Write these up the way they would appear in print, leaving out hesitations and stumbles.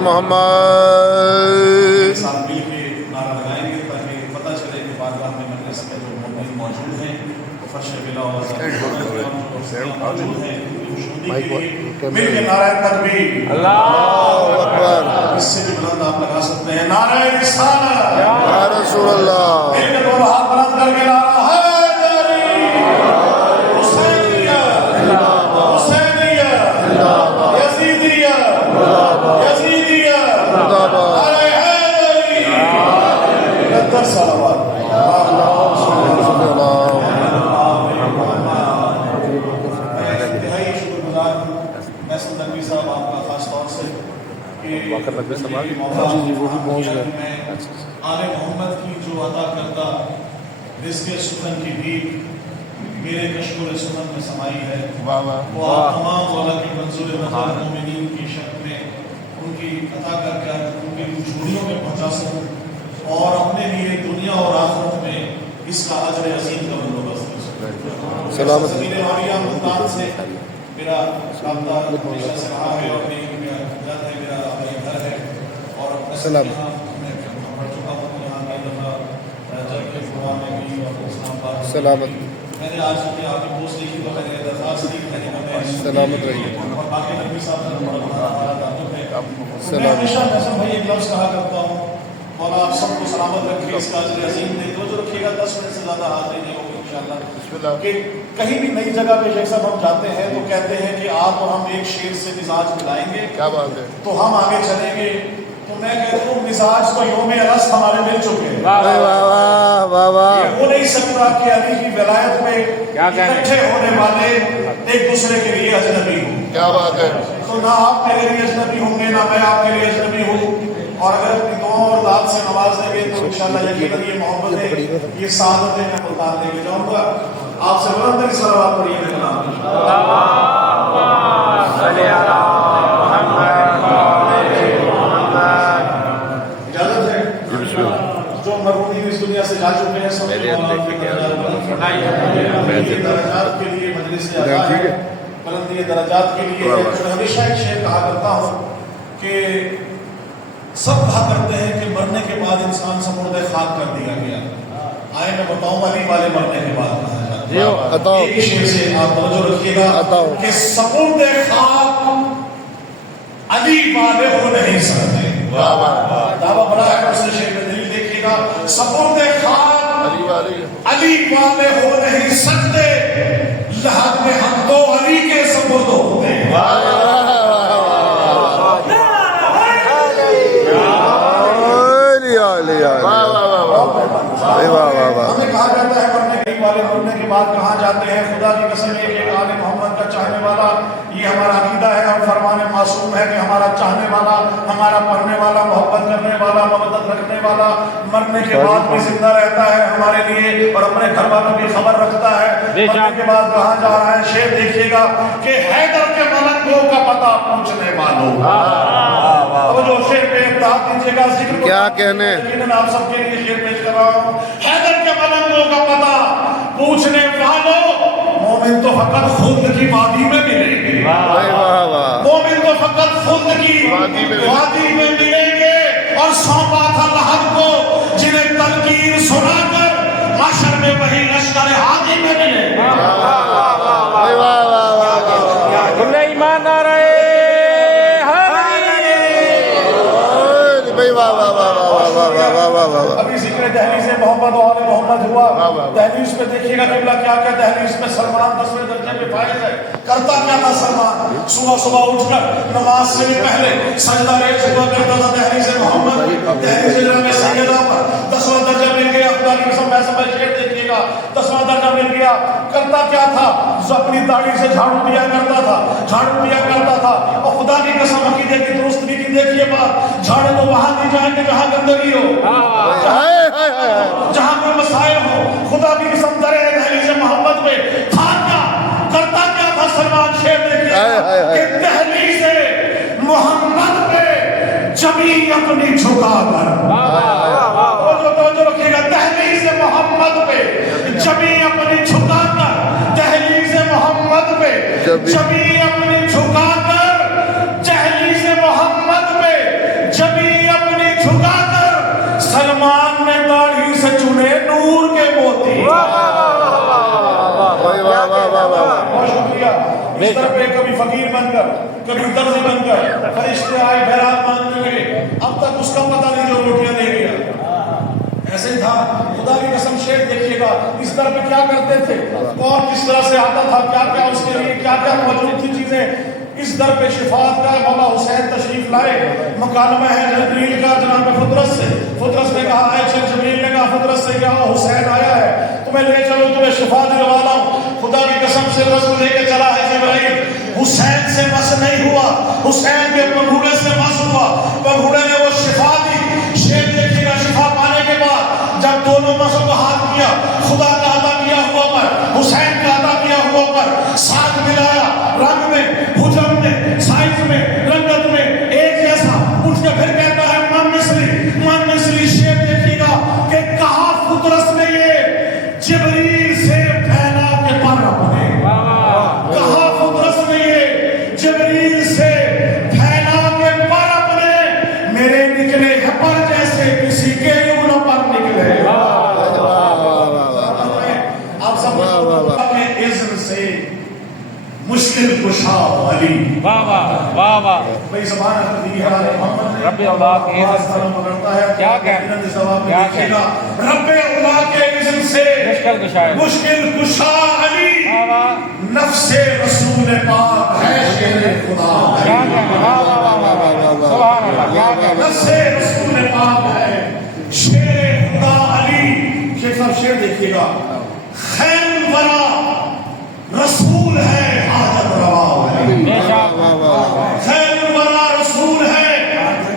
محمد. ساتھ مل کے نعرہ لگائیں گے تاکہ پتہ چلے کہ بارگاہ میں مجلس میں جو مومن موجود ہیں وہ فرش بلا اور موجود ہیں مل کے نعرہ تکبیر اللہ اکبر. اس سے بھی بلند آپ لگا سکتے ہیں نعرہ رسالت یا رسول اللہ. مل کے دونوں ہاتھ بلند کر کے نعرہ حیدری حسینیہ حسینیہ یزیدیہ یزیدیہ نعرہ حیدری 70 صلوات. انتہائی شکر گزار ہوں محسن نقوی صاحب آپ کا خاص طور سے کہ میں آل محمد کی جو عطا کردہ رزق سخن کی بھیک میرے کشکول سخن میں سمائی ہے وہ آپ تمام والا کے منظور نظر مومنین کی شکل میں ان کی عطا کر کے ان کی جھولیوں میں پہنچا سکوں اور اپنے لیے دنیا اور آخرت میں اس کا اجر عظیم کا بندوبست کر سکوں. زمین عالیہ ملتان سے میرا رابطہ ہمیشہ سے رہا ہے اور میری گھر ہے میرا اپنا گھر ہے اور یہاں میں پڑھ چکا ہوں یہاں کئی دفعہ جب کے پروگرام میں بھی اور اسلام آباد سلامت. میں نے آج کی آپ کی پوسٹ لکھی تو میں نے درخواست کی کہ سلامت رہیے. اور باقی نبی صاحب سے ہمارا تعلق ہے. میں ہمیشہ محسن بھائی ایک لفظ کہا کرتا ہوں مولا آپ سب کو سلامت رکھے اس کا اجر عظیم دے. توجہ رکھیے گا 10 منٹ سے زیادہ حاضری نہیں ہوگی انشاءاللہ. کہ کہیں بھی نئی جگہ پہ شیخ صاحب ہم جاتے ہیں تو کہتے ہیں کہ آپ اور ہم ایک شیر سے مزاج ملائیں گے. کیا بات ہے. تو ہم آگے چلیں گے. تو میں کہتا ہوں مزاج تو یوم ارس ہمارے مل چکے ہیں. یہ ہو نہیں سکتا کہ علی کی ولایت میں اکٹھے ہونے والے ایک دوسرے کے لیے اجنبی ہوں. کیا بات ہے. تو نہ آپ میرے لیے اجنبی ہوں گے نہ میں آپ کے لیے اجنبی ہوں. اور اگر اپنی دعاؤں اور داد سے نواز دیں گے تو انشاءاللہ یقیناً یہ محبتیں یہ سعادتیں میں بتا دے کے جاؤں گا. آپ سے بلند کی صلوات پڑھیے میرے نام. اجازت ہے جو مرحومین اس دنیا سے جا چکے ہیں سب درجات کے لیے مجلس سے بلندی درجات کے لیے میں ہمیشہ ایک شعر کہا کرتا ہوں کہ سب کہا کرتے ہیں کہ مرنے کے بعد انسان سپرد خاک کر دیا گیا. آئے میں بتاؤں علی والے مرنے کے بعد کہا جاتا ہے. ایک شعر سے آپ توجہ رکھیے گا کہ سپرد خاک علی والے ہو نہیں سکتے. دعویٰ بڑا ہے اس نے شعر میں دلیل دیکھیے گا. سپرد خاک علی والے ہو نہیں سکتے لحاظ میں ہم تو علی کے سپرد ہوتے ہیں. ہمیں کہا جاتا ہے مرنے کے بعد کہاں جاتے ہیں. خدا کی قسم یہ کہ آل محمد کا چاہنے والا یہ ہمارا عقیدہ ہے اور فرمان معصوم ہے کہ ہمارا چاہنے والا ہمارا پڑھنے والا محبت کرنے والا مودت رکھنے والا مرنے کے بعد بھی زندہ رہتا ہے ہمارے لیے اور اپنے گھر والوں کی خبر رکھتا ہے. مرنے کے بعد کہاں جا رہا ہے. شعر دیکھیے گا کہ حیدر کے ملنگوں کا پتہ پوچھنے والوں. اور جو شعر پہ اتحاد دیجیے گا ذکر کیا کہنے آپ سب کے لیے شعر پیش کر رہا ہوں. حیدر کے ملنگوں کا پتہ پوچھنے والوں مومن تو فقط خلد کی وادی میں ملیں گے. مومن تو فقط خلد کی وادی میں ملیں گے. اور سونپا تھا لہب کو جنہیں تلقین سنا کر محشر میں وہی لشکر ہادی میں ملیں گے. ایمان آ رہے ابھی ذکر دہلیز محمد و آل محمد ہوا. دہلیز پہ دیکھیے گا قبلہ کیا کہ دہلیز میں سلمان 10ویں درجے پہ فائز ہے. کرتا کیا تھا سلمان. صبح اٹھ کر نماز سے بھی پہلے سجدہ ریز ہوا کرتا تھا دہلیز محمد. دہلیز میں سیدہ پر 10واں درجہ مل گیا. خدا کی قسم میں سمجھ شعر دیکھیے گا 10واں درجہ مل گیا. کرتا کیا تھا اپنی داڑھی سے جھاڑو دیا کرتا تھا. اور خدا کی قسم عقیدے کی درستگی کی دیکھیے بات. جھاڑو تو وہاں دی جائیں گے جہاں گندگی ہو جہاں کوئی مسائل ہو. خدا کی قسم درے دہلیز محمد میں تھا کیا کرتا کیا تھا سلمان. شعر دیکھیے کہ دہلیز محمد پہ جمی اپنی جھکا کر جو رکھیے گا دہلیز محمد پہ جمی اپنی جھکا کر. دہلیز محمد پہ جمی اپنی جھکا کر. دہلیز محمد پہ بستر پہ کبھی فقیر بن کر کبھی درزی بن کر فرشتے آئے خیرات مانگنے لگے، اب تک اس کا پتہ نہیں جو روٹیاں دے گیا۔ ایسے ہی تھا، خدا کی قسم شیر دیکھیے گا اس طرح پہ کیا کرتے تھے، کون کس طرح سے آتا تھا، کیا کیا اس کے لیے کیا کیا موجود تھی چیزیں۔ اس در پہ شفاعت کا مولا حسین تشریف لائے، مکالمہ ہے جبریل کا جناب فطرت سے، فطرت نے کہا ہے چل، جبریل نے کہا فطرت سے کیا حسین آیا ہے، تمہیں لے چلو تمہیں شفا دلوا لاؤں۔ خدا کی قسم سے رسول لے کے چلا ہے جبرائیل، حسین سے مس نہیں ہوا، حسین کے پنگھوڑے سے مس ہوا، پنگھوڑے نے وہ شفا دی۔ شیر دیکھیے گا، شفا پانے کے بعد جب دونوں مسوں کو ہاتھ کیا، خدا کا عطا کیا ہوا پر، حسین کا عطا کیا ہوا پر، ساتھ ملایا، رنگ میں، حجم میں، سائز میں، رنگت میں ایک جیسا، اٹھ کے پھر کہتا ہے من مصری شیر دیکھیے گا کہ کہا فطرت نے یہ جبریل سے پھیلا کے پر اپنے، کہا فطرت نے یہ جبریل سے پھیلا کے پر اپنے، میرے نکلے ہیں پر جیسے کسی کے یوں نہ پر نکلے۔ آپ سب کے عزم سے مشکل کشا علی، واہ واہ واہ واہ، بھئی زبان دی ہے محمد نے رب اللہ کے عزم سے سلام کرتا ہے، کیا کہہ رہا رب اللہ کے عزم سے مشکل کشا ہے، مشکل کشا علی، واہ واہ، نفس رسول پاک ہے شیر خدا کیا علی، کہہ، واہ واہ واہ واہ، سبحان اللہ، کیا کہہ، نفس رسول پاک ہے شیر خدا علی۔ شیخ صاحب شیر دیکھیے گا، خیر الورا رسول ہے حاجت روا علی، بے شک، خیر الورا رسول ہے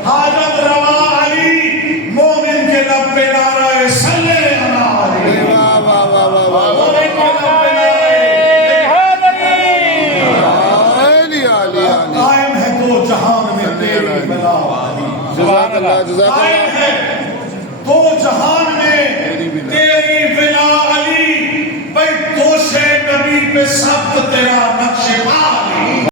حاجت روا علی، مومن کے لب پہ نعرہ صلی اللہ علی، مومن کے لب پہ نعرہ قائم ہے تو جہان میں تیری بلا علی، سبحان اللہ، قائم ہے تو جہان میں